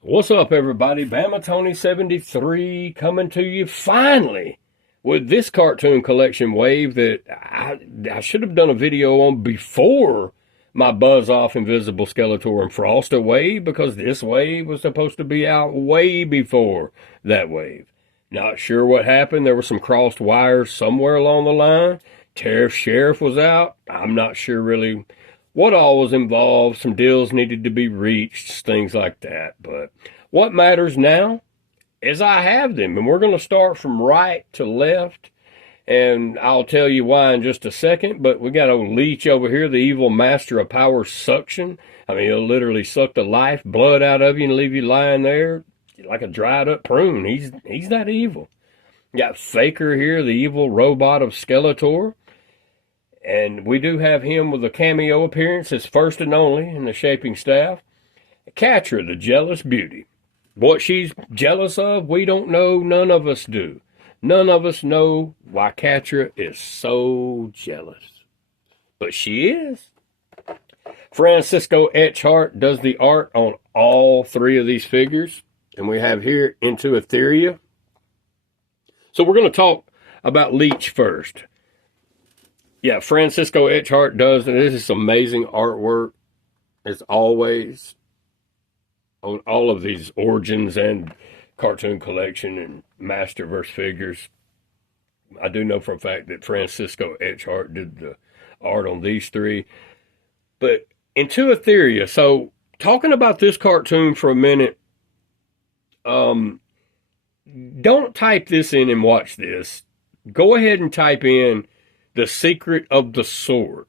What's up, everybody? Bama Tony 73 coming to you finally with this cartoon collection wave that I should have done a video on before my Buzz Off Invisible Skeletor and Frosta wave, because this wave was supposed to be out way before that wave. Not sure what happened. There were some crossed wires somewhere along the line. Tariff Sheriff was out. I'm not sure really what all was involved. Some deals needed to be reached, things like that. But what matters now is I have them, and we're going to start from right to left, and I'll tell you why in just a second. But we got old Leech over here, the evil master of power suction. I mean, he'll literally suck the life blood out of you and leave you lying there like a dried up prune. He's that evil. You got Faker here, the evil robot of Skeletor. And we do have him with a cameo appearance as first and only in the shaping staff. Catra, the jealous beauty. What she's jealous of, we don't know. None of us do. None of us know why Catra is so jealous. But she is. Francisco Etchhart does the art on all three of these figures. And we have here Into Etheria. So we're going to talk about Leech first. Yeah, Francisco Etchhart does, and this is amazing artwork, as always, on all of these Origins and cartoon collection and Masterverse figures. I do know for a fact that Francisco Etchhart did the art on these three. But Into Etheria, so talking about this cartoon for a minute, don't type this in and watch this. Go ahead and type in The Secret of the Sword.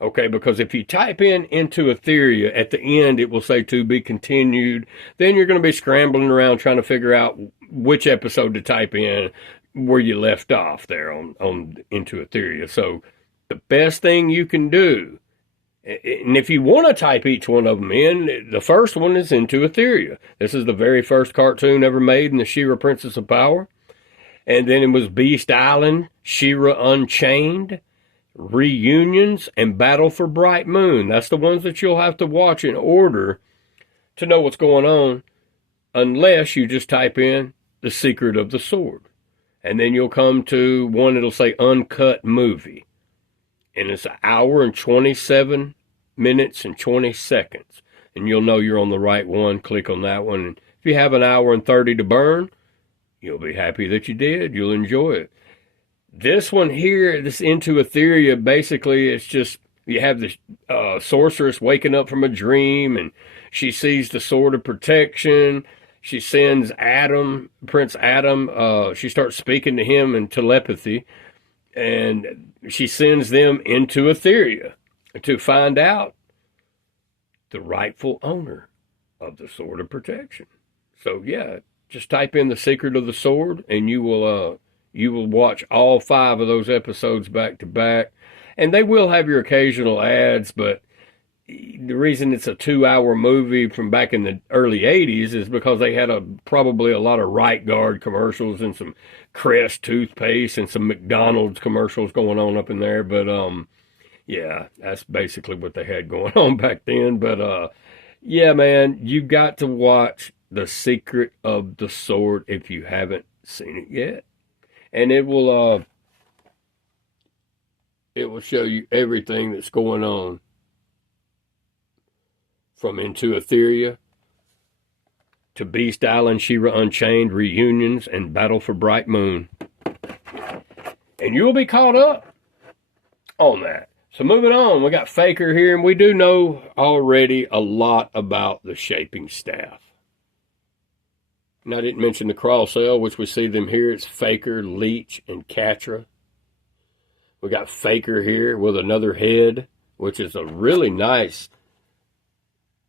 Okay, because if you type in Into Etheria, at the end it will say to be continued. Then you're going to be scrambling around trying to figure out which episode to type in where you left off there on Into Etheria. So the best thing you can do, and if you want to type each one of them in, the first one is Into Etheria. This is the very first cartoon ever made in the She-Ra Princess of Power. And then it was Beast Island, She-Ra Unchained, Reunions, and Battle for Bright Moon. That's the ones that you'll have to watch in order to know what's going on, unless you just type in The Secret of the Sword. And then you'll come to one that'll say Uncut Movie. And it's an hour and 27 minutes and 20 seconds. And you'll know you're on the right one. Click on that one. And if you have an hour and 30 to burn, you'll be happy that you did. You'll enjoy it. This one here, this Into Etheria, basically it's just, you have the sorceress waking up from a dream, and she sees the Sword of Protection. She sends Adam, Prince Adam, she starts speaking to him in telepathy, and she sends them into Etheria to find out the rightful owner of the Sword of Protection. So yeah, just type in The Secret of the Sword, and you will watch all 5 of those episodes back to back. And they will have your occasional ads, but the reason it's a 2-hour movie from back in the early 80s is because they had probably a lot of Right Guard commercials and some Crest toothpaste and some McDonald's commercials going on up in there. But yeah, that's basically what they had going on back then. But yeah, man, you've got to watch The Secret of the Sword if you haven't seen it yet. And it will show you everything that's going on from Into Etheria to Beast Island, She-Ra Unchained, Reunions, and Battle for Bright Moon. And you'll be caught up on that. So moving on, we got Faker here, and we do know already a lot about the shaping staff. And I didn't mention the cross-sell, which we see them here. It's Faker, Leech, and Catra. We got Faker here with another head, which is a really nice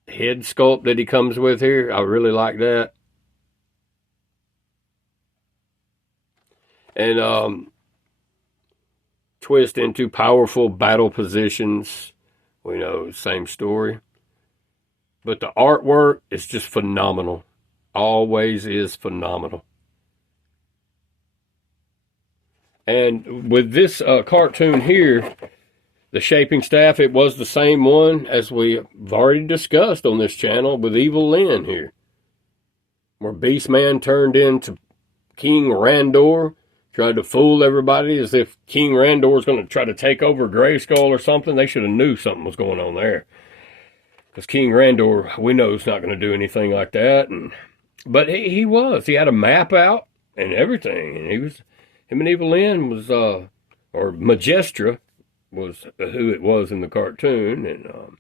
head sculpt that he comes with here. I really like that. And twist into powerful battle positions. We know, same story. But the artwork is just phenomenal. Always is phenomenal. And with this cartoon here, the shaping staff, it was the same one as we've already discussed on this channel with Evil Lynn here. where Beastman turned into King Randor, tried to fool everybody as if King Randor was going to try to take over Grayskull or something. They should have knew something was going on there. Because King Randor, we know, is not going to do anything like that. But he was. He had a map out and everything. And him and Evil Lyn was, or Majestra was who it was in the cartoon.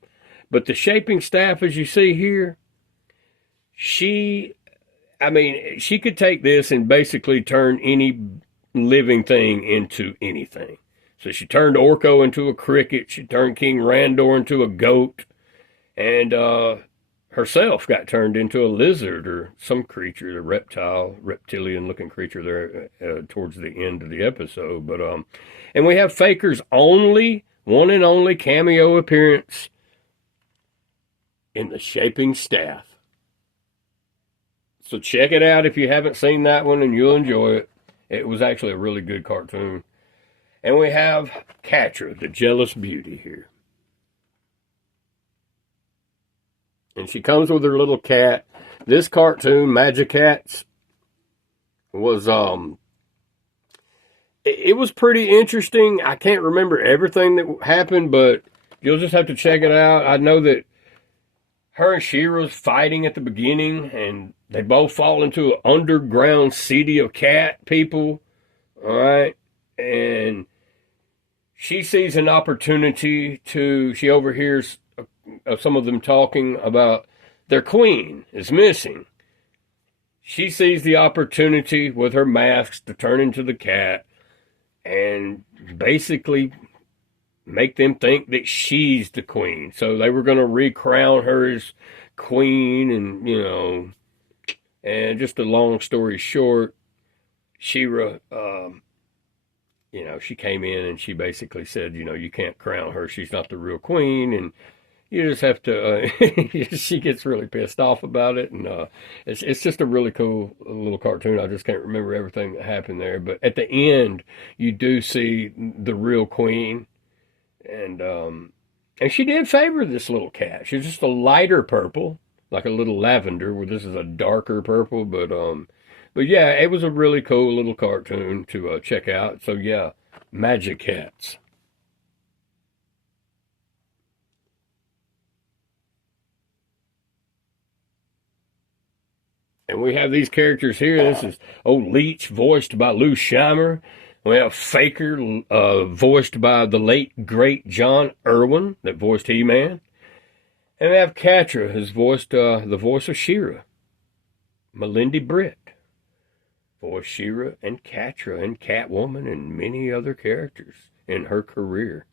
But the shaping staff, as you see here, she could take this and basically turn any living thing into anything. So she turned Orko into a cricket. She turned King Randor into a goat. And herself got turned into a lizard or some creature, a reptilian-looking creature there towards the end of the episode. But and we have Faker's one and only cameo appearance in the shaping staff. So check it out if you haven't seen that one, and you'll enjoy it. It was actually a really good cartoon. And we have Catra, the jealous beauty here. And she comes with her little cat. This cartoon, Magic Cats, was it was pretty interesting. I can't remember everything that happened, but you'll just have to check it out. I know that her and She-Ra's fighting at the beginning, and they both fall into an underground city of cat people. All right. And she sees an opportunity she overhears some of them talking about their queen is missing. She sees the opportunity with her masks to turn into the cat and basically make them think that she's the queen. So they were going to recrown her as queen, and and just a long story short, She-Ra, she came in and she basically said, you can't crown her. She's not the real queen, and you just have to, she gets really pissed off about it, and it's just a really cool little cartoon. I just can't remember everything that happened there, but at the end, you do see the real queen, and she did favor this little cat. She's just a lighter purple, like a little lavender, where this is a darker purple, but yeah, it was a really cool little cartoon to check out. So yeah, Magic Cats. And we have these characters here. This is Leech, voiced by Lou Scheimer. We have Faker, voiced by the late, great John Irwin, that voiced He-Man. And we have Catra, who's voiced the voice of She-Ra. Melindy Britt voiced She-Ra and Catra and Catwoman and many other characters in her career.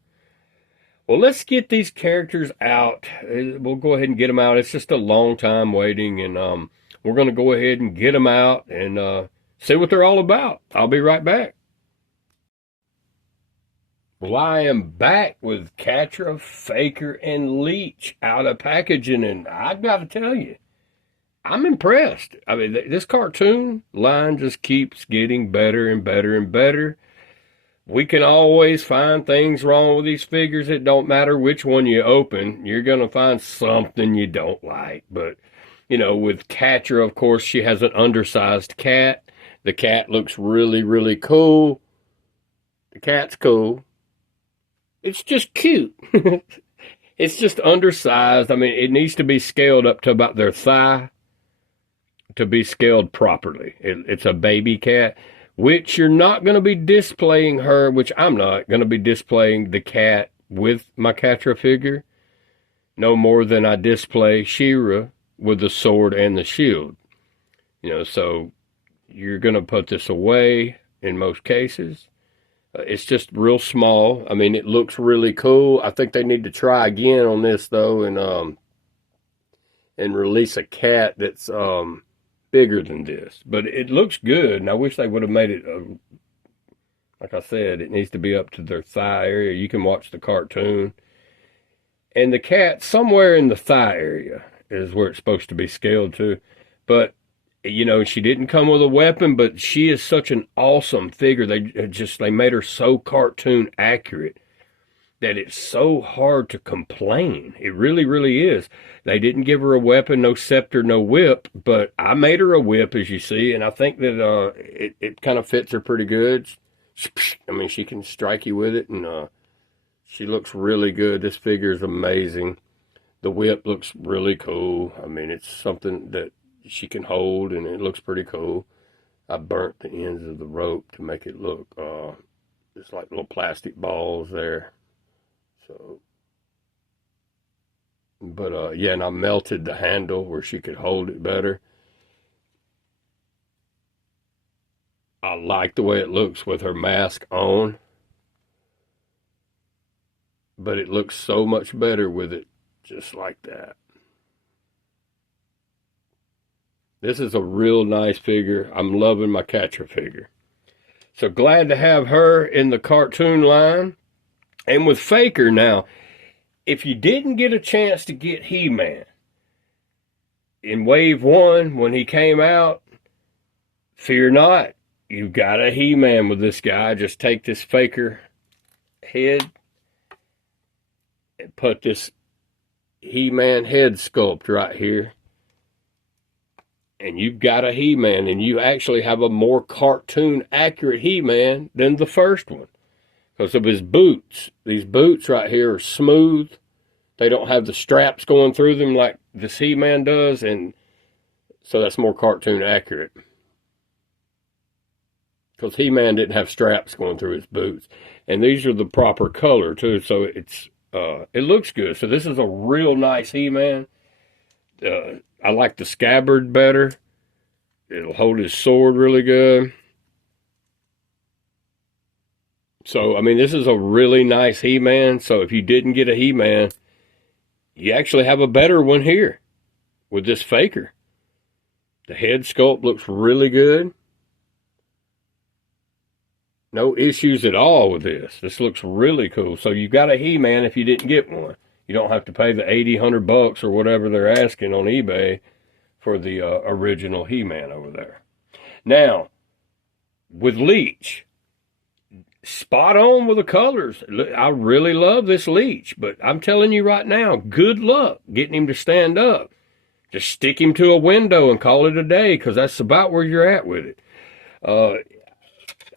Well, let's get these characters out. We'll go ahead and get them out. It's just a long time waiting, and we're going to go ahead and get them out and see what they're all about. I'll be right back. Well, I am back with Catra, Faker, and Leech out of packaging, and I've got to tell you, I'm impressed. I mean, this cartoon line just keeps getting better and better and better. We can always find things wrong with these figures. It don't matter which one you open. You're going to find something you don't like. But, with Catra, of course, she has an undersized cat. The cat looks really, really cool. The cat's cool. It's just cute. It's just undersized. I mean, it needs to be scaled up to about their thigh to be scaled properly. It's a baby cat, which you're not going to be displaying her, which I'm not going to be displaying the cat with my Catra figure, no more than I display She-Ra with the sword and the shield. So you're going to put this away in most cases. It's just real small. I mean, it looks really cool. I think they need to try again on this, though, and release a cat that's bigger than this. But it looks good, and I wish they would have made it, like I said, it needs to be up to their thigh area. You can watch the cartoon. And the cat, somewhere in the thigh area, is where it's supposed to be scaled to. But, she didn't come with a weapon, but she is such an awesome figure. They made her so cartoon accurate. that it's so hard to complain. It really, really is. They didn't give her a weapon, no scepter, no whip, but I made her a whip, as you see, and I think that it kind of fits her pretty good. I mean, she can strike you with it, and she looks really good. This figure is amazing. The whip looks really cool. I mean, it's something that she can hold, and it looks pretty cool. I burnt the ends of the rope to make it look just like little plastic balls there. So, but yeah, and I melted the handle where she could hold it better. I like the way it looks with her mask on, but it looks so much better with it just like that. This is a real nice figure. I'm loving my Catra figure. So glad to have her in the cartoon line. And with Faker now, if you didn't get a chance to get He-Man in Wave 1 when he came out, fear not. You've got a He-Man with this guy. Just take this Faker head and put this He-Man head sculpt right here. And you've got a He-Man, and you actually have a more cartoon accurate He-Man than the first one. Because of his boots. These boots right here are smooth. They don't have the straps going through them like this He-Man does, and so that's more cartoon accurate. Because He-Man didn't have straps going through his boots. And these are the proper color, too, so it looks good. So this is a real nice He-Man. I like the scabbard better. It'll hold his sword really good. So, I mean, this is a really nice He-Man. So if you didn't get a He-Man, you actually have a better one here with this Faker. The head sculpt looks really good. No issues at all with this. This looks really cool. So you got a He-Man if you didn't get one. You don't have to pay the $80, $100 or whatever they're asking on eBay for the original He-Man over there. Now, with Leech, spot on with the colors. I really love this Leech, but I'm telling you right now, good luck getting him to stand up. Just stick him to a window and call it a day, because that's about where you're at with it.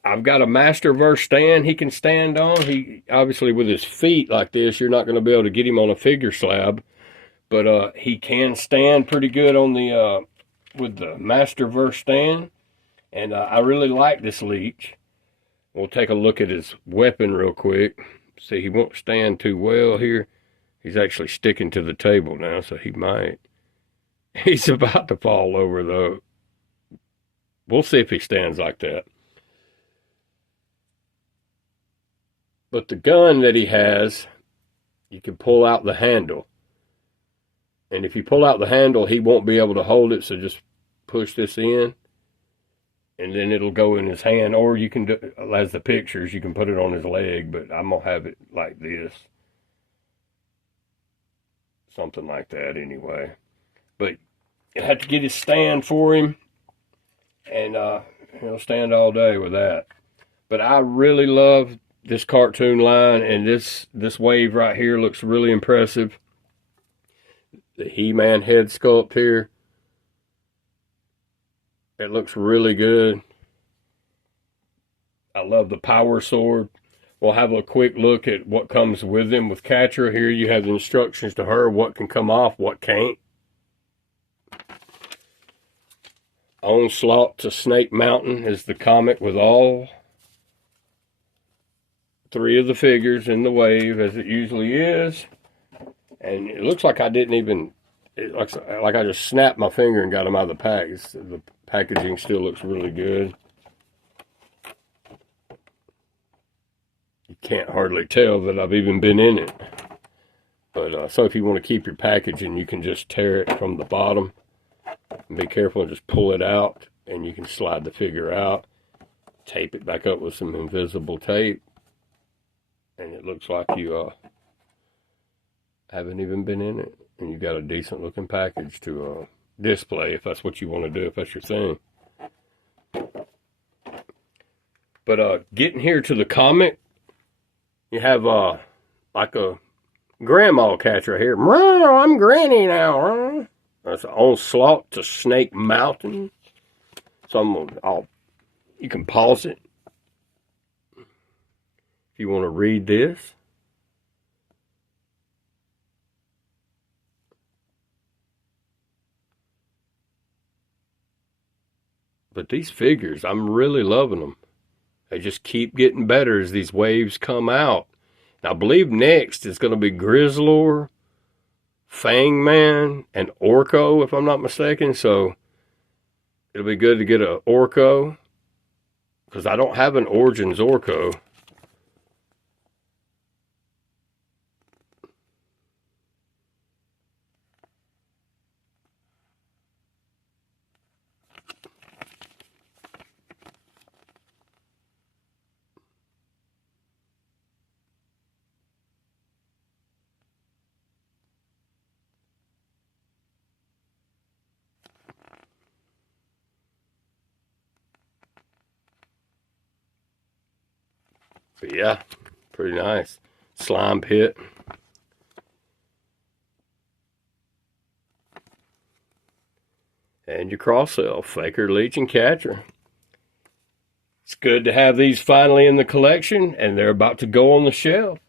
I've got a Masterverse stand he can stand on. He obviously, with his feet like this, you're not going to be able to get him on a figure slab, but he can stand pretty good on the with the Masterverse stand, and I really like this Leech. We'll take a look at his weapon real quick. See, he won't stand too well here. He's actually sticking to the table now, so he might. He's about to fall over, though. We'll see if he stands like that. But the gun that he has, you can pull out the handle. And if you pull out the handle, he won't be able to hold it, so just push this in. And then it'll go in his hand. Or you can, do, as the pictures, you can put it on his leg. But I'm going to have it like this. Something like that anyway. But you have to get his stand for him. And he'll stand all day with that. But I really love this cartoon line. And this wave right here looks really impressive. The He-Man head sculpt here. It looks really good. I love the power sword. We'll have a quick look at what comes with him with Catra. Here you have the instructions to her, what can come off, what can't. Onslaught to Snake Mountain is the comic with all 3 of the figures in the wave, as it usually is. And it looks like I didn't even, it looks like I just snapped my finger and got them out of the pack. The packaging still looks really good. You can't hardly tell that I've even been in it. But so if you want to keep your packaging, you can just tear it from the bottom. And be careful and just pull it out. And you can slide the figure out. Tape it back up with some invisible tape. And it looks like you haven't even been in it. And you've got a decent looking package to display if that's what you want to do, if that's your thing. But getting here to the comic, you have like a grandma Catra here. I'm granny now. That's onslaught to Snake Mountain. So you can pause it if you want to read this. But these figures, I'm really loving them. They just keep getting better as these waves come out. And I believe next is going to be Grizzlor, Fangman, and Orko, if I'm not mistaken. So it'll be good to get an Orko, because I don't have an Origins Orko. But yeah, pretty nice. Slime Pit. And your cross-sell, Faker, Leech, and Catra. It's good to have these finally in the collection, and they're about to go on the shelf.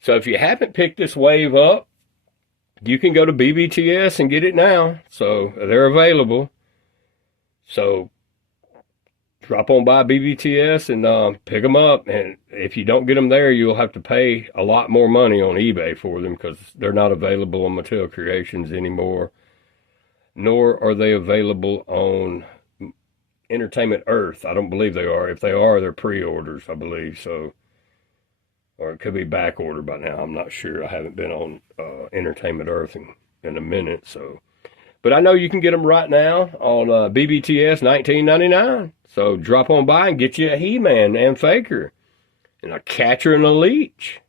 So if you haven't picked this wave up, you can go to BBTS and get it now. So they're available. So drop on by BBTS and pick them up. And if you don't get them there, you'll have to pay a lot more money on eBay for them, because they're not available on Mattel Creations anymore. Nor are they available on Entertainment Earth. I don't believe they are. If they are, they're pre-orders, I believe. So, or it could be back order by now. I'm not sure. I haven't been on Entertainment Earth in a minute. So, but I know you can get them right now on BBTS $19.99. So drop on by and get you a He-Man and Faker and a Catra and a Leech.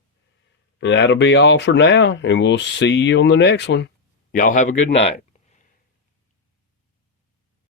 And that'll be all for now. And we'll see you on the next one. Y'all have a good night.